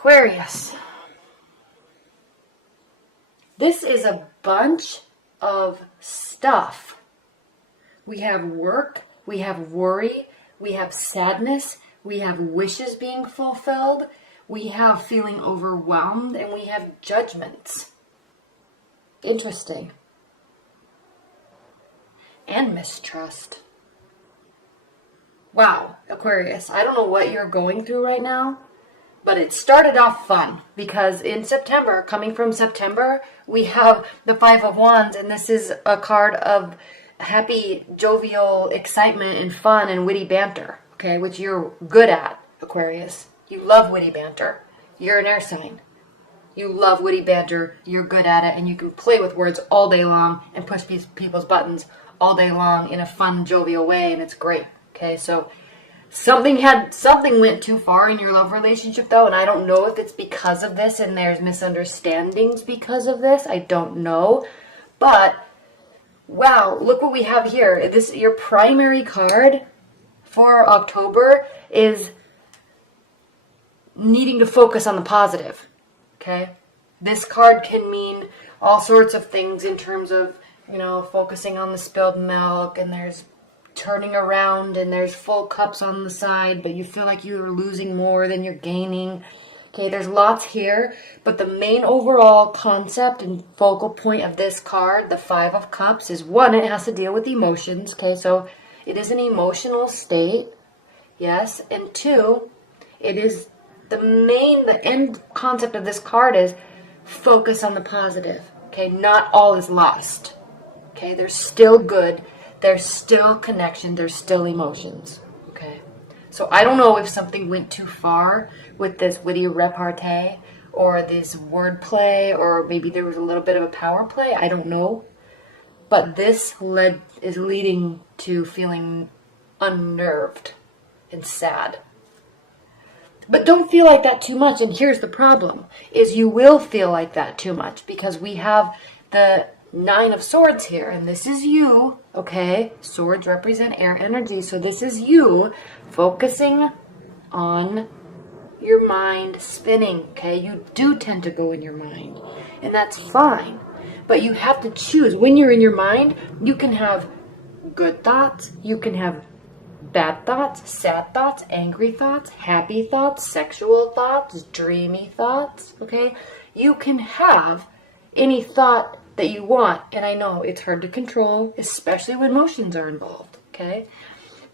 Aquarius. This is a bunch of stuff. We have work, we have worry, we have sadness, we have wishes being fulfilled, we have feeling overwhelmed, and we have judgments. Interesting. And mistrust. Wow, Aquarius, I don't know what you're going through right now, but it started off fun because in September, coming from September, we have the Five of Wands, and this is a card of happy, jovial excitement and fun and witty banter, okay, which you're good at, Aquarius. You love witty banter. You're an air sign. You love witty banter, you're good at it, and you can play with words all day long and push people's buttons all day long in a fun, jovial way, and it's great, okay? So something went too far in your love relationship, though, and I don't know if it's because of this and there's misunderstandings because of this. I don't know, but wow, look what we have here. This, your primary card for October is needing to focus on the positive, okay? This card can mean all sorts of things in terms of, you know, focusing on the spilled milk, and there's turning around and there's full cups on the side, but you feel like you're losing more than you're gaining. Okay, there's lots here, but the main overall concept and focal point of this card, the Five of Cups, is one, it has to deal with emotions. Okay, so it is an emotional state, yes, and two, it is the end concept of this card is focus on the positive. Okay, not all is lost. Okay, there's still good, there's still connection, there's still emotions. Okay, so I don't know if something went too far with this witty repartee or this wordplay, or maybe there was a little bit of a power play. I don't know, but this is leading to feeling unnerved and sad. But don't feel like that too much, and here's the problem, is you will feel like that too much because we have the Nine of Swords here, and this is you, okay? Swords represent air energy, so this is you focusing on your mind spinning, okay? You do tend to go in your mind, and that's fine, but you have to choose. When you're in your mind, you can have good thoughts, you can have bad thoughts, sad thoughts, angry thoughts, happy thoughts, sexual thoughts, dreamy thoughts, okay? You can have any thought that you want, and I know it's hard to control, especially when emotions are involved, okay?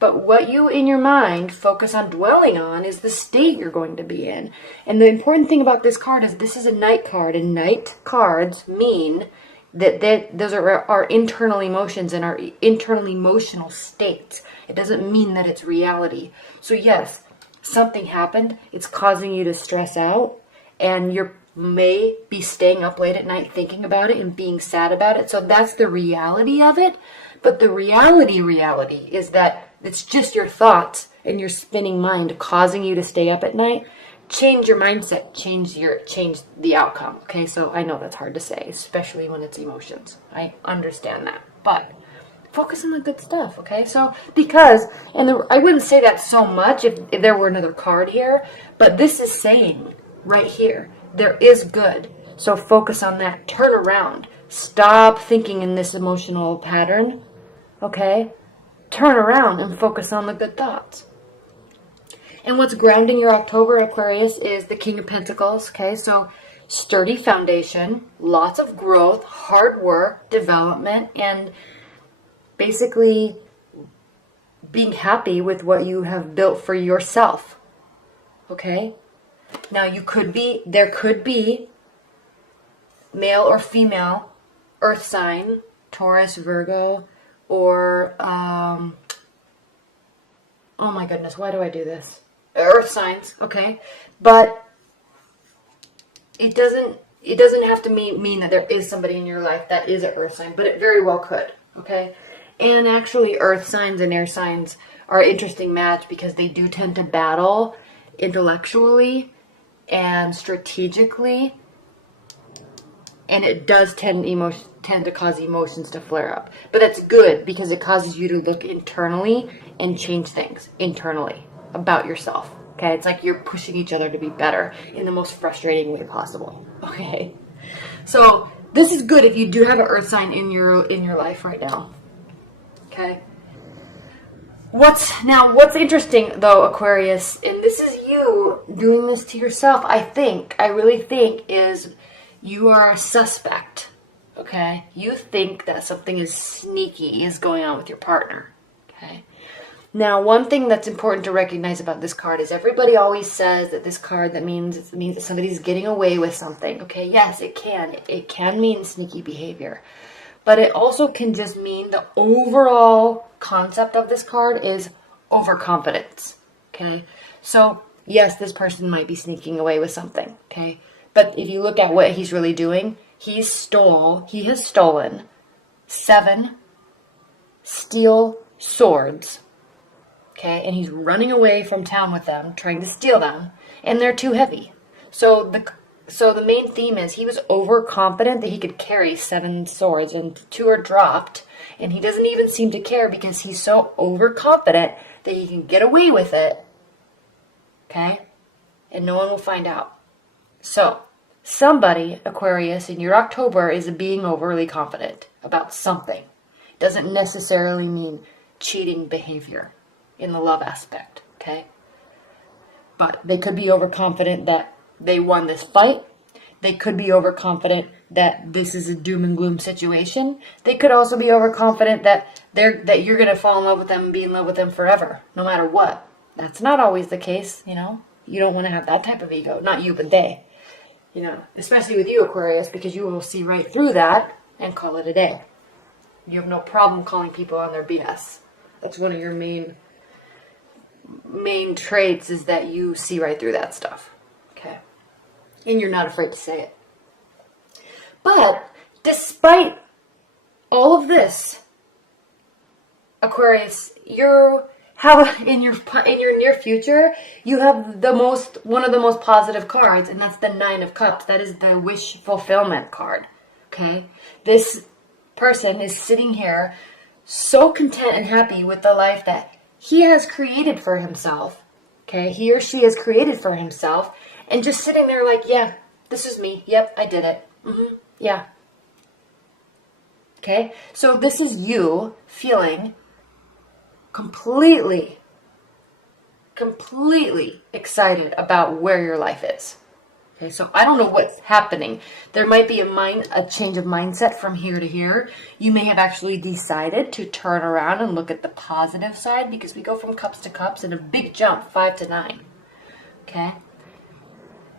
But what you, in your mind, focus on dwelling on is the state you're going to be in. And the important thing about this card is this is a night card, and night cards mean that those are our internal emotions and our internal emotional states. It doesn't mean that it's reality. So yes, something happened, it's causing you to stress out, and you may be staying up late at night thinking about it and being sad about it. So that's the reality of it. But the reality is that it's just your thoughts and your spinning mind causing you to stay up at night. Change your mindset, change the outcome. Okay, so I know that's hard to say, especially when it's emotions. I understand that, but focus on the good stuff. Okay, so I wouldn't say that so much if there were another card here, but this is saying right here there is good. So focus on that. Turn around. Stop thinking in this emotional pattern. Okay, turn around and focus on the good thoughts. And what's grounding your October, Aquarius, is the King of Pentacles, okay? So sturdy foundation, lots of growth, hard work, development, and basically being happy with what you have built for yourself, okay? Now there could be male or female earth sign, Taurus, Virgo, or, oh my goodness, why do I do this? Earth signs, okay, but it doesn't have to mean that there is somebody in your life that is an earth sign, but it very well could, okay? And actually earth signs and air signs are an interesting match because they do tend to battle intellectually and strategically, and it does tend to cause emotions to flare up. But that's good because it causes you to look internally and change things internally about yourself. Okay, it's like you're pushing each other to be better in the most frustrating way possible. Okay, so this is good if you do have an earth sign in your life right now. Okay. What's interesting though, Aquarius, and this is you doing this to yourself, I really think, is you are a suspect. Okay? You think that something is sneaky is going on with your partner. Okay? Now, one thing that's important to recognize about this card is everybody always says that this card that means that somebody's getting away with something. Okay? Yes, it can. It can mean sneaky behavior. But it also can just mean the overall concept of this card is overconfidence. Okay? So, yes, this person might be sneaking away with something. Okay? But if you look at what he's really doing, he has stolen 7 steel swords. Okay? And he's running away from town with them, trying to steal them, and they're too heavy. So the main theme is he was overconfident that he could carry 7 swords, and 2 are dropped, and he doesn't even seem to care because he's so overconfident that he can get away with it. Okay? And no one will find out. So, somebody, Aquarius, in your October is being overly confident about something. It doesn't necessarily mean cheating behavior in the love aspect. Okay? But they could be overconfident that they won this fight. They could be overconfident that this is a doom and gloom situation. They could also be overconfident that you're going to fall in love with them and be in love with them forever, no matter what. That's not always the case, you know. You don't want to have that type of ego. Not you, but they. You know, especially with you, Aquarius, because you will see right through that and call it a day. You have no problem calling people on their BS. That's one of your main traits, is that you see right through that stuff. Okay. And you're not afraid to say it. But despite all of this, Aquarius, you have in your near future, you have one of the most positive cards, and that's the 9 of Cups. That is the wish fulfillment card. Okay? This person is sitting here so content and happy with the life that he has created for himself. Okay? He or she has created for himself. And just sitting there like, yeah, this is me. Yep, I did it. Yeah. Okay? So this is you feeling completely excited about where your life is. Okay, so I don't know what's happening. There might be a change of mindset from here to here. You may have actually decided to turn around and look at the positive side, because we go from cups to cups in a big jump, 5 to 9. Okay?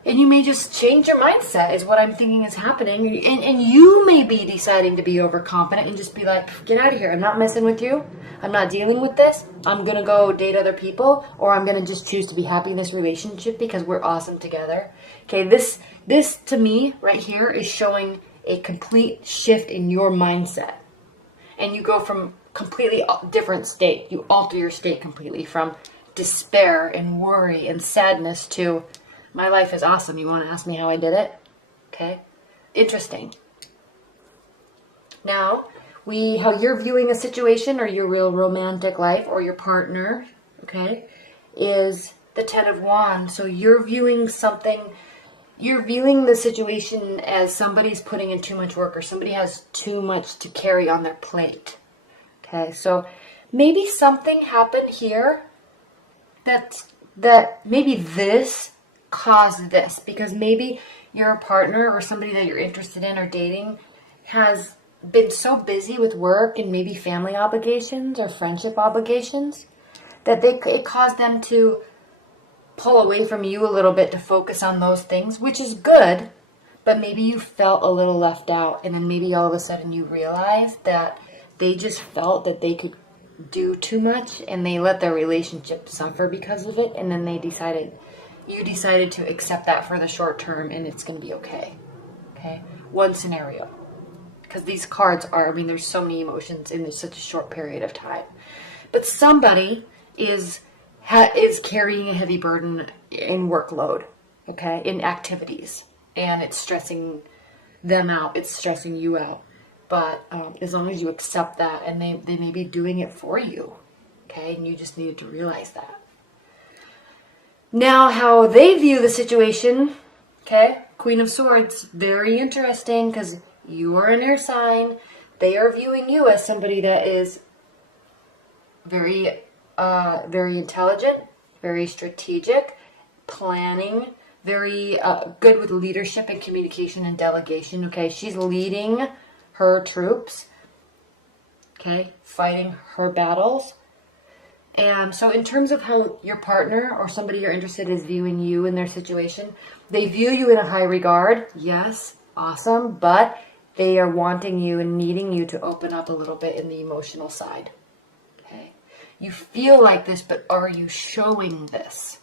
And you may just change your mindset, is what I'm thinking is happening. And you may be deciding to be overconfident and just be like, get out of here. I'm not messing with you. I'm not dealing with this. I'm going to go date other people, or I'm going to just choose to be happy in this relationship because we're awesome together. Okay, this to me right here is showing a complete shift in your mindset. And you go from completely different state. You alter your state completely from despair and worry and sadness to, my life is awesome. You want to ask me how I did it? Okay. Interesting. Now, how you're viewing a situation, or your real romantic life, or your partner, okay, is the 10 of Wands. So you're viewing the situation as somebody's putting in too much work, or somebody has too much to carry on their plate. Okay, so maybe something happened here that maybe this caused this, because maybe your partner or somebody that you're interested in or dating has been so busy with work and maybe family obligations or friendship obligations that it caused them to pull away from you a little bit to focus on those things, which is good, but maybe you felt a little left out, and then maybe all of a sudden you realized that they just felt that they could do too much, and they let their relationship suffer because of it, and then you decided to accept that for the short term, and it's going to be okay. Okay? One scenario. Because these cards there's so many emotions in such a short period of time. But somebody is carrying a heavy burden in workload, okay, in activities, and it's stressing them out. It's stressing you out. But as long as you accept that, and they may be doing it for you, okay, and you just needed to realize that. Now, how they view the situation, okay? Queen of Swords, very interesting because you are an air sign. They are viewing you as somebody that is very, very intelligent, very strategic, planning, very good with leadership and communication and delegation, okay? She's leading her troops, okay? Fighting her battles. And so in terms of how your partner or somebody you're interested in is viewing you in their situation, they view you in a high regard. Yes, awesome. But they are wanting you and needing you to open up a little bit in the emotional side. Okay. You feel like this, but are you showing this?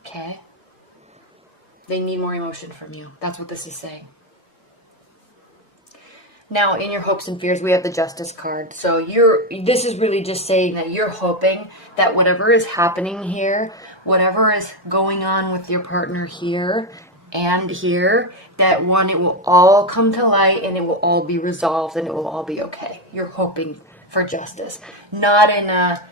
Okay. They need more emotion from you. That's what this is saying. Now, in your hopes and fears, we have the Justice card. So this is really just saying that you're hoping that whatever is happening here, whatever is going on with your partner here and here, that one, it will all come to light and it will all be resolved and it will all be okay. You're hoping for justice. Not in a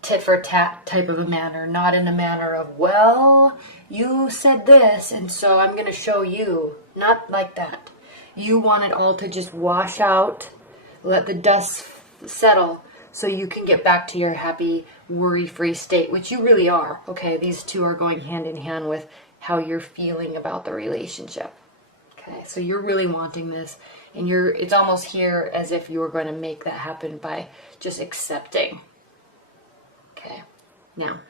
tit for tat type of a manner. Not in a manner of, well, you said this and so I'm going to show you. Not like that. You want it all to just wash out, let the dust settle, so you can get back to your happy, worry-free state, which you really are. Okay, these two are going hand in hand with how you're feeling about the relationship. Okay, so you're really wanting this, and it's almost here as if you were going to make that happen by just accepting. Okay, now,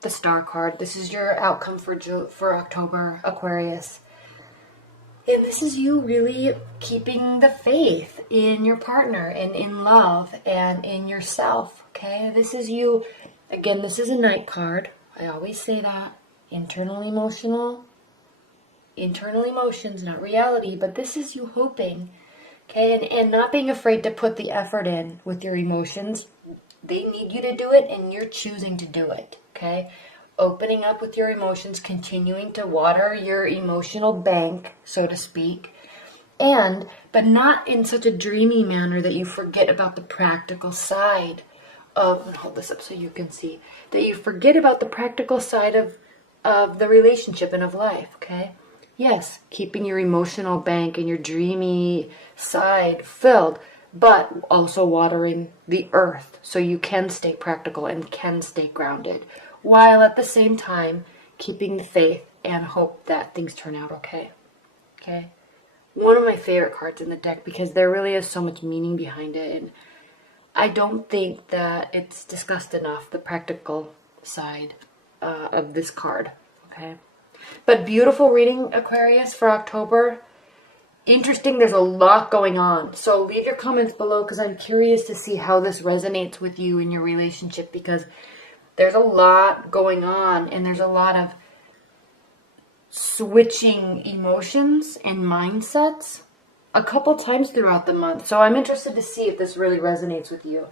the Star card. This is your outcome for October, Aquarius. And this is you really keeping the faith in your partner and in love and in yourself, okay? This is you, again, this is a Knight card. I always say that. Internal emotions, not reality, but this is you hoping, okay? And not being afraid to put the effort in with your emotions. They need you to do it and you're choosing to do it, okay? Opening up with your emotions, continuing to water your emotional bank, so to speak, but not in such a dreamy manner that you forget about the practical side of, hold this up so you can see, that you forget about the practical side of the relationship and of life, okay? Yes, keeping your emotional bank and your dreamy side filled, but also watering the earth so you can stay practical and can stay grounded, while at the same time keeping the faith and hope that things turn out okay. Okay? One of my favorite cards in the deck because there really is so much meaning behind it. And I don't think that it's discussed enough, the practical side of this card. Okay? But beautiful reading, Aquarius, for October. Interesting, there's a lot going on. So leave your comments below because I'm curious to see how this resonates with you in your relationship because there's a lot going on and there's a lot of switching emotions and mindsets a couple times throughout the month. So I'm interested to see if this really resonates with you.